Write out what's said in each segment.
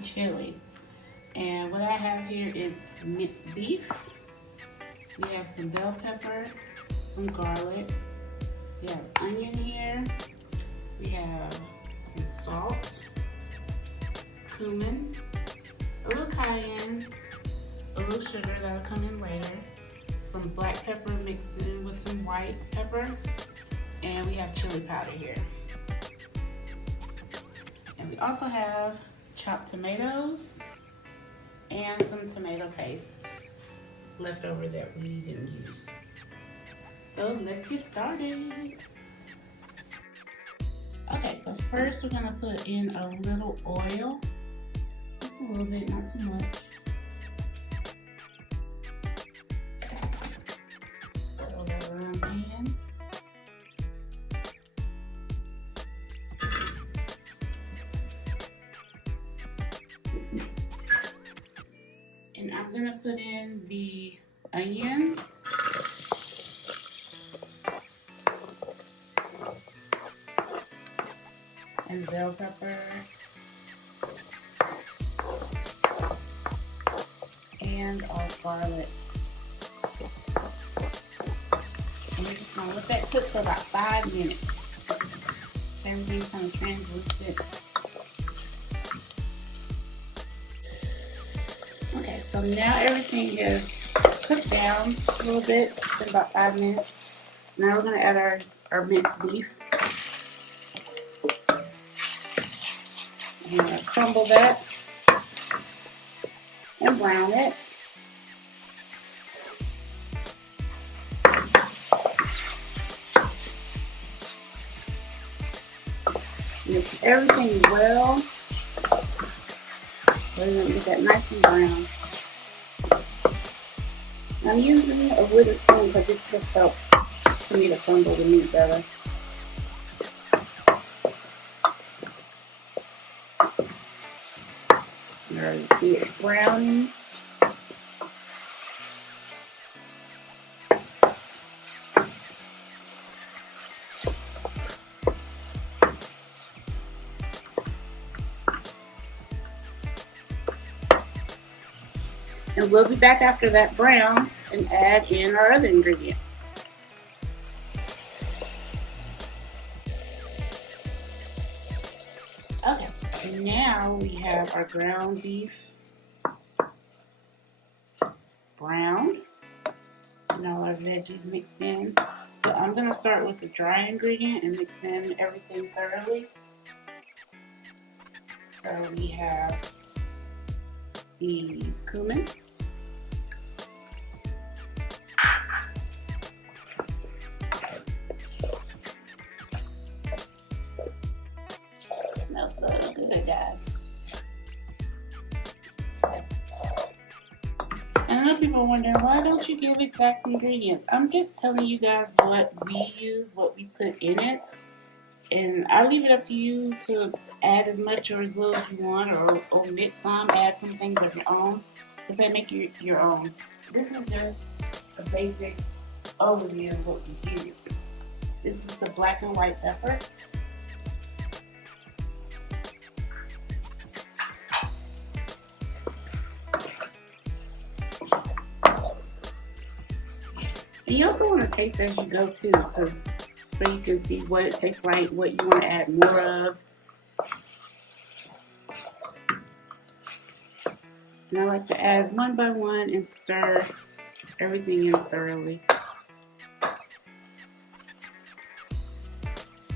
green chili. And what I have here is minced beef. We have some bell pepper, some garlic. We have onion here. We have some salt, cumin, a little cayenne, a little sugar that'll come in later, some black pepper mixed in with some white pepper, and we have chili powder here. And we also have chopped tomatoes and some tomato paste left over that we didn't use. So let's get started. Okay, so first we're gonna put in a little oil. Just a little bit, not too much. Swirl that around the pan. And I'm gonna put in the onions. And bell pepper. And our garlic. And we're just gonna let that cook for about 5 minutes. Everything's kind of translucent. Okay, so now everything is cooked down a little bit. It's been about 5 minutes. Now we're gonna add our minced beef. I'm gonna crumble that and brown it. Mix everything well. So you're gonna get that nice and brown. I'm using a wooden spoon because it just helps for me to crumble the meat better. You see it browning. And we'll be back after that browns and add in our other ingredients. Okay, now we have our ground beef browned and all our veggies mixed in. So I'm going to start with the dry ingredient and mix in everything thoroughly. So we have the cumin, smells so good, guys. And I know people are wondering, why don't you give exact ingredients? I'm just telling you guys what we use, what we put in it. And I leave it up to you to add as much or as little as you want, or omit some, add some things of your own, because they make you your own. This is just a basic overview of what we use. This is the black and white pepper. And you also want to taste as you go too, because so you can see what it tastes like, what you want to add more of. And I like to add one by one and stir everything in thoroughly.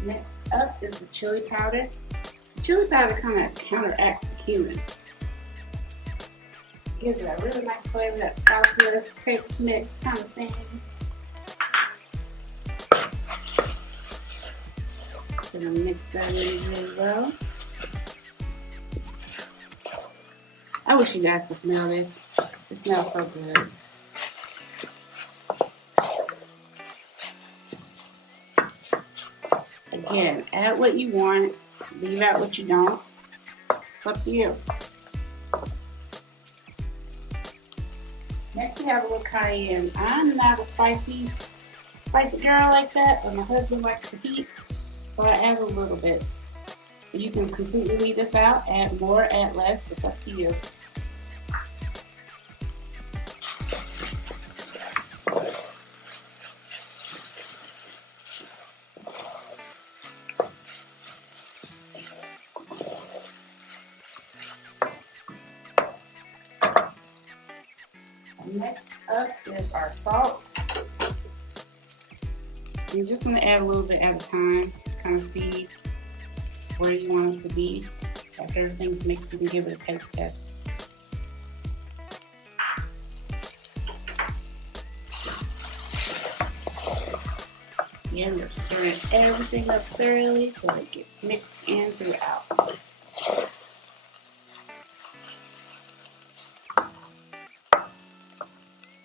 Next up is the chili powder. The chili powder kind of counteracts the cumin. Gives it a really nice flavor, that Southwest TexMex kind of thing. Gonna mix that in really well. I wish you guys could smell this. It smells so good. Again, add what you want, leave out what you don't. It's up to you. Next we have a little cayenne. I'm not a spicy girl like that, but my husband likes to heat. So I add a little bit. You can completely leave this out, add more, add less, it's up to you. Next up is our salt. You just want to add a little bit at a time, kind of see where you want it to be. After everything's mixed, you can give it a taste test. Again, we're stirring everything up thoroughly so it gets mixed in throughout.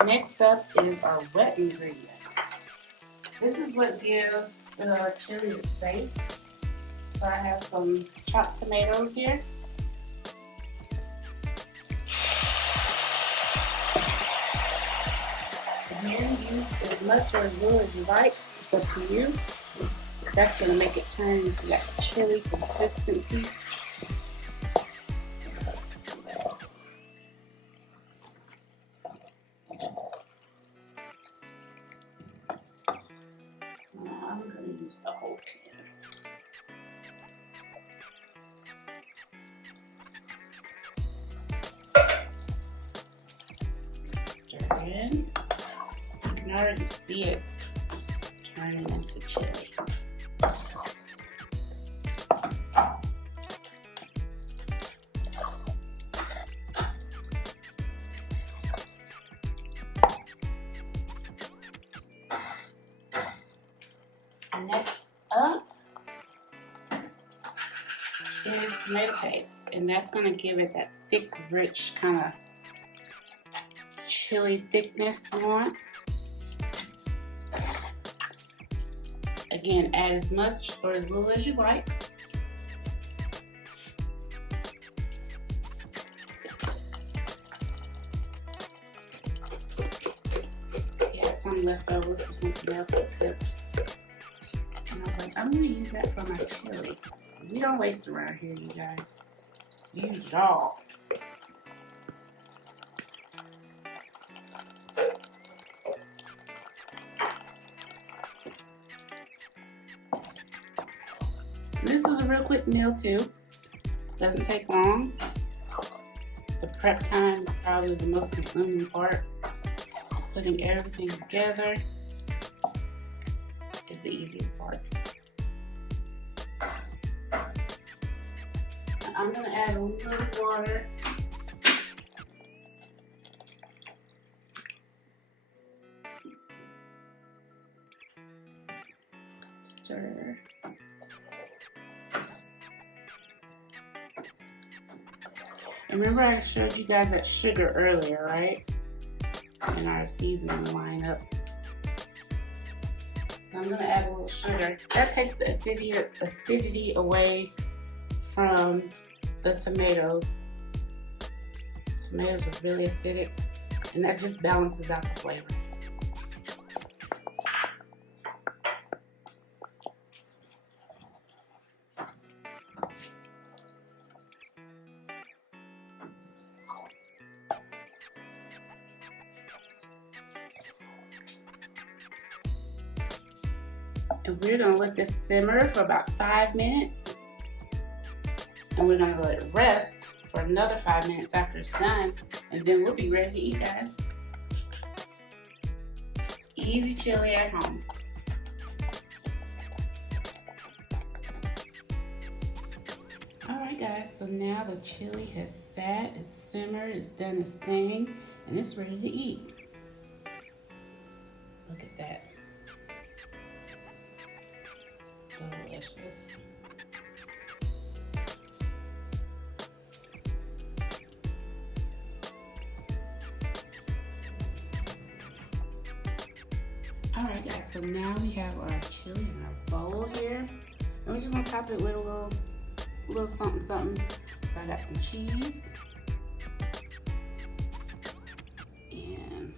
Next up is our wet ingredient. This is what gives the chili its base. So I have some chopped tomatoes here. Again, use as much or as little as you like. It's up to you. That's going to make it turn into that chili consistency. I'm going to use the whole can. Stir in. You can already see it turning into chili. Next up is tomato paste, and that's going to give it that thick, rich kind of chili thickness you want. Again, add as much or as little as you like. You had some left over for something else that flipped. And I was like, I'm going to use that for my chili. We don't waste around here, you guys. Use it all. This is a real quick meal too. Doesn't take long. The prep time is probably the most consuming part. Putting everything together is the easiest part. I'm going to add a little water. Stir. And remember I showed you guys that sugar earlier, right? In our seasoning lineup. So I'm going to add a little sugar. That takes the acidity away from the tomatoes. Tomatoes are really acidic, and that just balances out the flavor. And we're going to let this simmer for about 5 minutes. And we're going to let it rest for another 5 minutes after it's done. And then we'll be ready to eat, guys. Easy chili at home. Alright guys, so now the chili has sat, it's simmered, it's done its thing, and it's ready to eat. Look at that. Delicious. Alright guys, so now we have our chili in our bowl here. And we're just gonna top it with a little something something. So I got some cheese and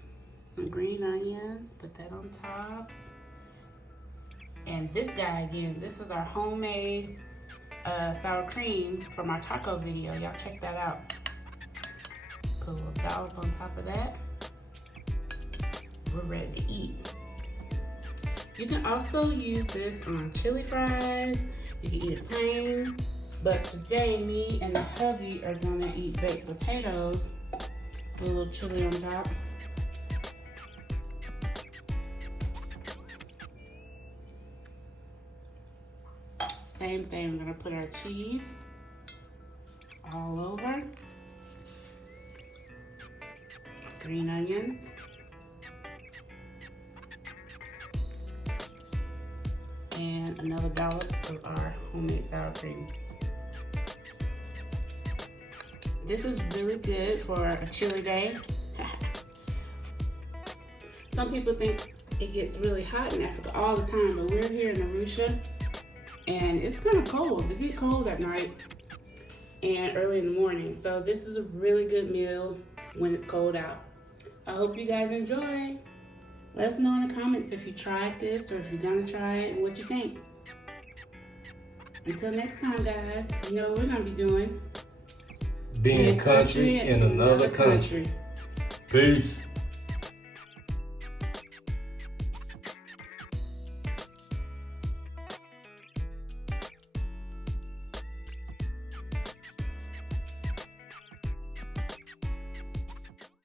some green onions, put that on top. And this guy again, this is our homemade sour cream from our taco video. Y'all check that out. Put a little dollop on top of that. We're ready to eat. You can also use this on chili fries. You can eat it plain. But today, me and the hubby are gonna eat baked potatoes with a little chili on top. Same thing, we're gonna put our cheese all over. Green onions. And another dollop of our homemade sour cream. This is really good for a chilly day. Some people think it gets really hot in Africa all the time, but we're here in Arusha and it's kind of cold. It gets cold at night and early in the morning. So this is a really good meal when it's cold out. I hope you guys enjoy. Let us know in the comments if you tried this or if you're gonna try it and what you think. Until next time, guys, you know what we're gonna be doing. Being country in another country. Peace.